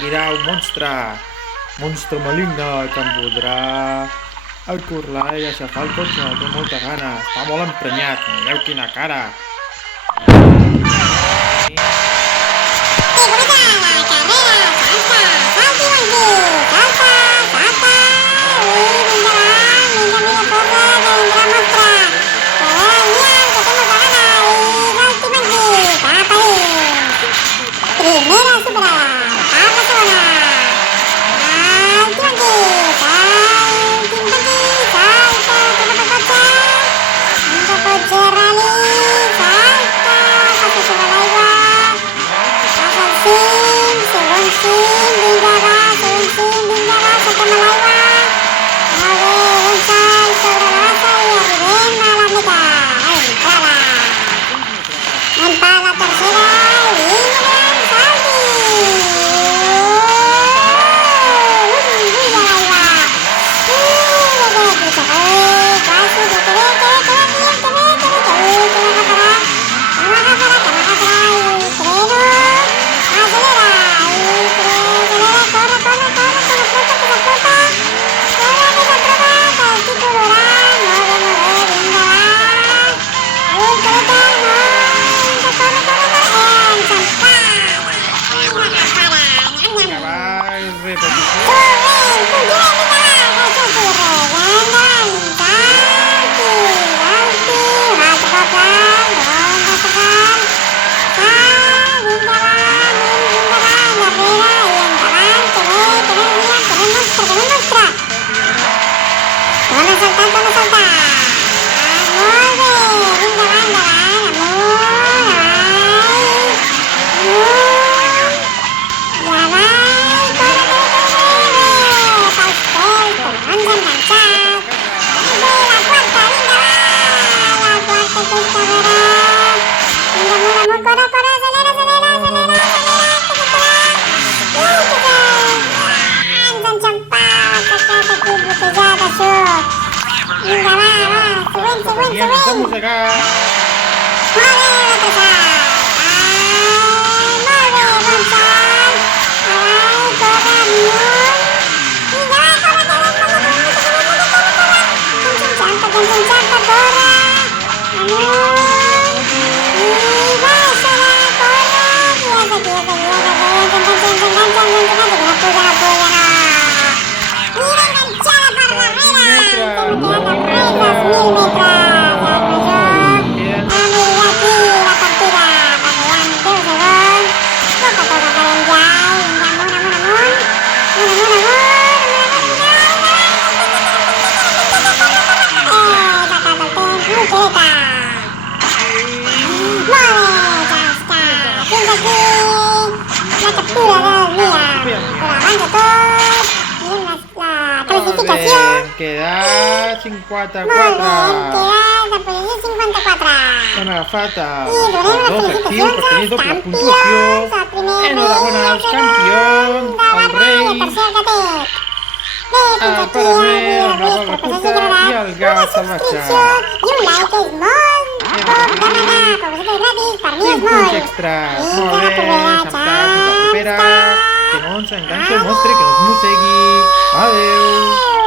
seguirà un monstre maligne que em podrà acurlar i aixafar el cotxe, té molta gana, està molt emprenyat, mireu quina cara. Queda 54. Queda la posició 54. Una agafata. I donem les felicitacions als campions. Enhorabona als campions, al rei, al Pare Noel, la roba curta i al gat salvatge. I un like és molt poc demanar, però vosaltres gratis, per mi és 5 punts molt. extras. Molt bé, Santa, fins la propera. Que no ens enganxi el monstre, que no ens mossegui. Adeu.